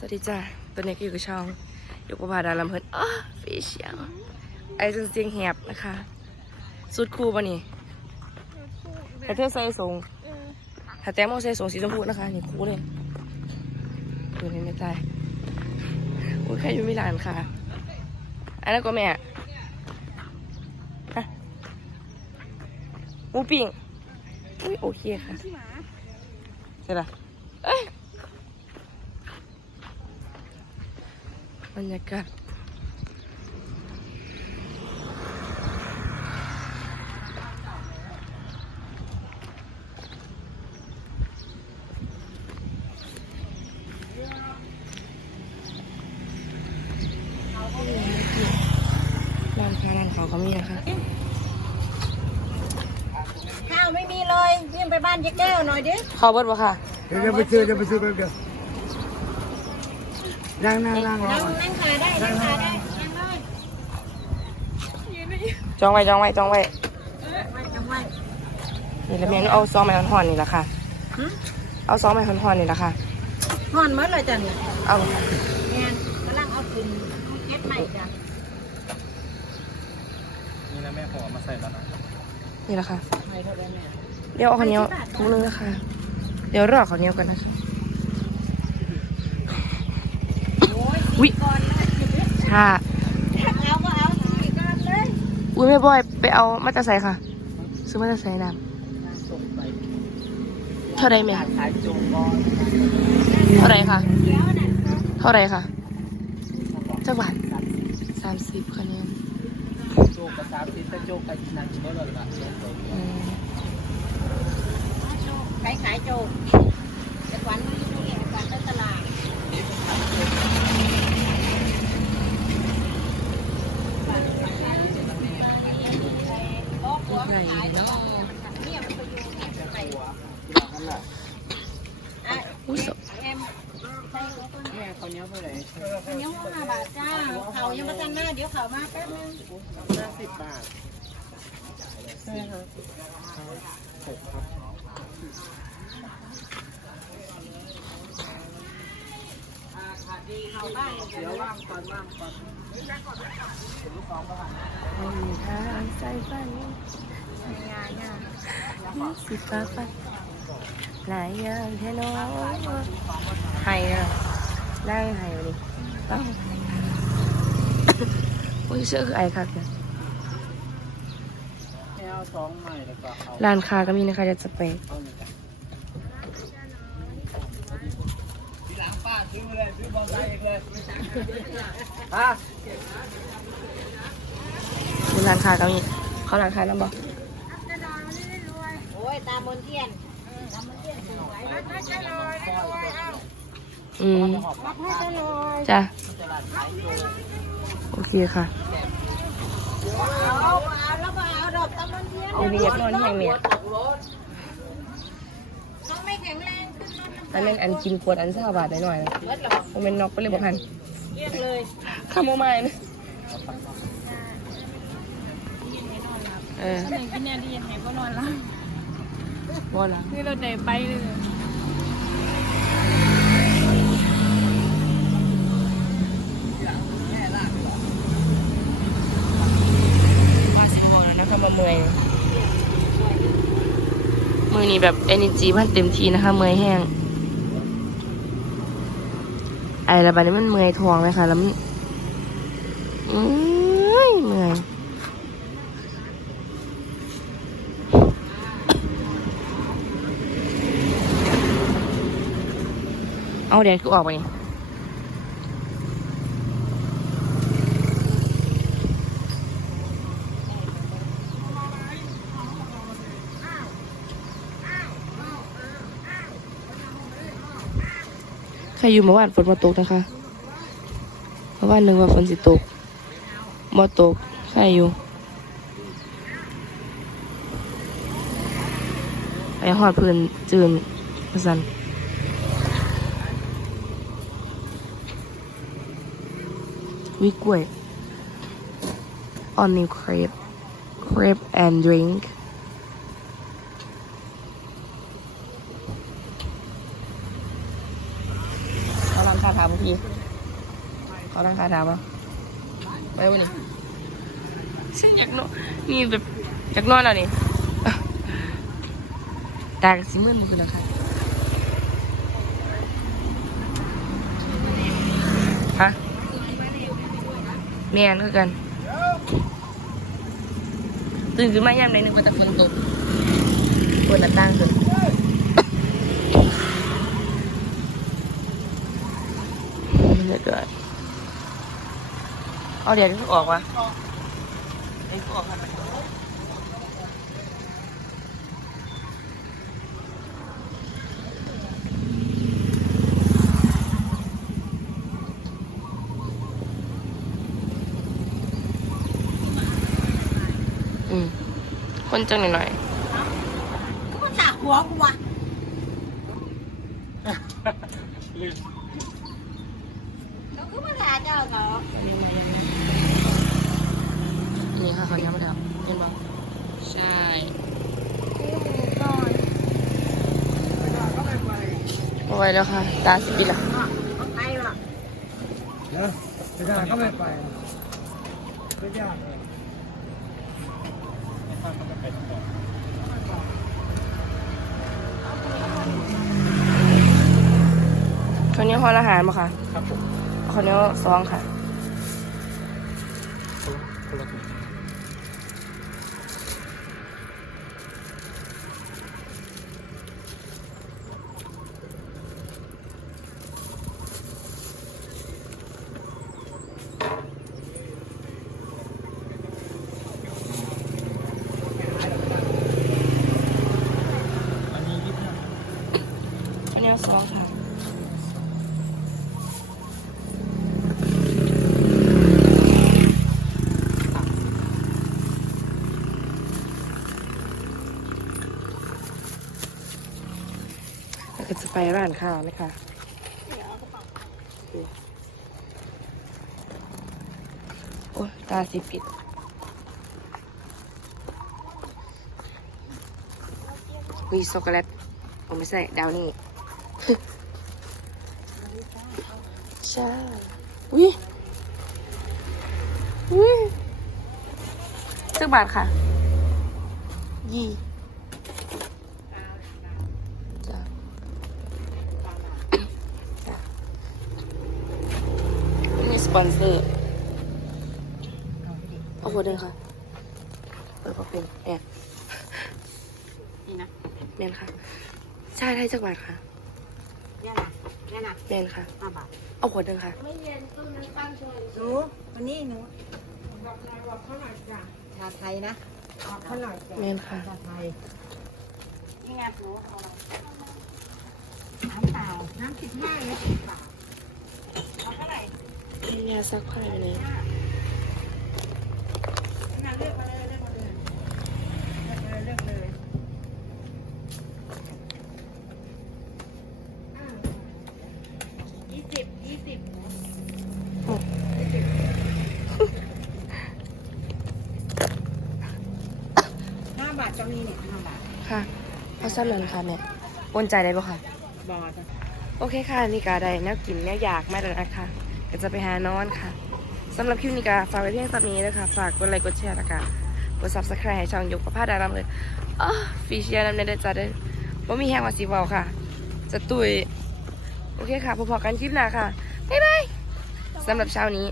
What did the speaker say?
สวัสดีจ้าตัวนี้ก็อยู่กับช่องอยู่กับพาดาลำเพิ่นอ้าฟีเชียงไอจนเสียงแหบนะคะ สุดคูป่ะนี่แต่เธอใส่สูงถ้าแต้มเอาใส่สูงสีชมพูนะคะ นี่คูเลยดูนี่ไม่ตายอุ้ยใครอยู่มิลานค่ะ อันนั้นก็แม่ฮะหมูปิ้งอุ้ยโอเคค่ะใช่ปะเอ้ย บรรยากาศร้านค้าร้านเขาก็มีนะคะ ข้าวไม่มีเลยวิ่งไปบ้านเจ๊แก้วหน่อยดิเข้าเบิดปะค่ะ เดี๋ยวเดี๋ยวไปซื้อเดี๋ยวไปซื้อแป๊บเดียว นั่งนั่งนั่งรอนั่งก่อนนั่งขาได้นั่งขาได้นั่งได้จองไว้จองไว้จองไว้ไม่จังไว้นี่แล้วแม่หนูเอาซองไม้ห่อนๆนี่แหละค่ะหึเอาซองไม้ห่อนๆนี่แหละค่ะห่อนหมดเลยจ้ะเนี่ยเอาแอนกำลังเอาขึ้นเก็บใหม่จ้ะนี่นะแม่ขอมาใส่แล้วนะนี่แหละค่ะใหม่เท่าไหร่แม่เดี๋ยวเอาข้าวเหนียวทุกนึงนะคะเดี๋ยวรอข้าวเหนียวกันนะคะ โอ้ยอุ๊ยก่อนนะค่ะเอาก็เอาอีกก่อนเลยอุ้ยแม่บอยไปเอามาตาใส่ค่ะ ซื้อมาตาใส่น้ำเท่าไรแม่ยเท่าไรคะเดี๋ยวน่ะ เท่าไรคะจักบาทสามสิบคะแนนไหร่ละอืมขายขายโจกแต่วัญไม่รู้เองขวัญไปตลาด ใหญ่เนาะอุ้ยส เอ็ม แม่เขาเนี้ยเท่าไหร่เนี้ห้าบาทจ้าเขายังมาตั้งหน้าเดี๋ยวเขามาแป๊บนึงห้าสิบบาทใช่ครับหกครับเขาบ้านเดี๋ยวว่างก่อนว่างก่อนไม่มีทางใส่ฝันงานเนี่ยสิฟ้าฝันหลายอย่างแท้น้องไห้อะ นั่งไห้วันนี้เอ้าอุ้ยเสื้อคือไอคักเนี่ยแม่เอาสองใหม่แล้วก็เอาร้านค้าก็มีนะคะจะจะไปเอาหนึ่งทีหลังป้าซื้อเลยซื้อบอลไซค์เองเลยฮะมีร้านค้าก็มีเขาร้านค้าแล้วบอกโอ้ยตามบนเทียนตามบนเทียนสวยรับให้ได้เลยได้เลยเอา อืมรับให้ได้เลยจ้ะโอเคค่ะเอาเอาแล้วก็เอาดอกตามบนเทียนเดี๋ยวนี้อยากนอนแห้งเมียน้องไม่แข็งแรงขึ้นรถอันนั้นอันกินขวดอันสาบาทหน่อยๆนะเบิดหรอโมเมนต์น็อกไปเลยบอกพันเรียกเลยข้ามโมไม้นะเออไหนกินเนี่ยดีไหนก็นอนแล้วบอลละนี่เราไหนไปเลย ว่าสิโมแล้วนะคะมาเมอยมือ นี้แบบเอเนจีมันเต็มทีนะคะ เมอยแห้ง ไอ้ระบายนี้มันเมอยทองเลยค่ะ แล้วมันอืยเมอยเอาแดดคือออกไปนี่ อยู่เมื่อวานฝนมาตกนะคะเมื่อวานหนึกว่าฝนสิตกมาตกใครอยู่ไปหอดพื้นจืนสันวิกล้วย on new crepe crepe and drink เขาร้านค้าาถามบางทีเขาตั้งคาถามป่ะไปวันนี้ฉันอยากนอนนี่แบบอยากนอนแล้วนี่ตากสิมึนคือแล้วค่ะฮะแม่นคือกัน ตื่นขึ้นมายามใดหนึงมันจะฝนตกฝนหน้าต่างขึ้นบรรยา กาศเอาเดี๋ยวนี้ออกวะไอ้พวกออกมาอืมคนจังหน่อยกูมาจากหัวกูวะ เขาก็มาด่าเจ้าเขาๆนี่ค่ะเขายังไม่ทำเห็นปะใช่เอาไว้แล้วค่ะ ตาสิกินละเขาไปหรอกเดี๋ยวไม่ได้ก็ไม่ไปไม่ยากข้าวเหนียวห่อละหารมาค่ะ ครับผม ข้าวเหนียวสองค่ะ คนละถุง อันนี้ยี่สิบห้า ข้าวเหนียวซองค่ะ เไปร้านข้าวนะคะโอ้ยตาสิปิดมีช็อกโกแลตผมไม่ใส่ดาวนี่ใช่อุ้ยอุ้ยสักบาทค่ะ ยี่จ้ะจ้ะมีส ปอนเซอร์เอาหัวเดินค่ะเปิดกระโปรงแอบนี่นะแมนค่ะ ใช่ได้จักบาทค่ะเนี่ยนะเนี่ยนะแมนค่ะห้าบาทเอาหัวเดินค่ะหนูวันนี้หนูชาไทยนะขนาดแมนค่ะ ชาไทยนี่ไงหนูเอาอะไรน้ำเปล่าน้ำสิบห้าหรือสิบบาทเอาเท่าไหร่มียาซักผ้าอยู่เลยงั้นเลือกมาเลยเลือกมาเลยเลือกเลยเลือกเลยอ่ายี่สิบยี่สิบห้าบาทก็มีเนี่ยห้าบาทค่ะเอาซ้ำนั้นค่ะแม่โอนใจได้ปะค่ะบอทโอเคค่ะ นี่กาได้แนวกินแนวอยากไม่แล้วนะคะ ก็จะไปหานอนค่ะสำหรับคลิปนี้ก็ฝากไว้เพียงเท่านี้นะคะฝากกดไลค์กดแชร์นะคะกด subscribe ให้ช่องยกประพาดารามเลยอ๋อฟีเชียร์นำเนเด้จ้าเด้อว่ามีแฮงว่าสีเบาค่ะ จะตุยโอเคค่ะพบกันคลิปหน้าค่ะ บ๊ายบายสำหรับเช้านี้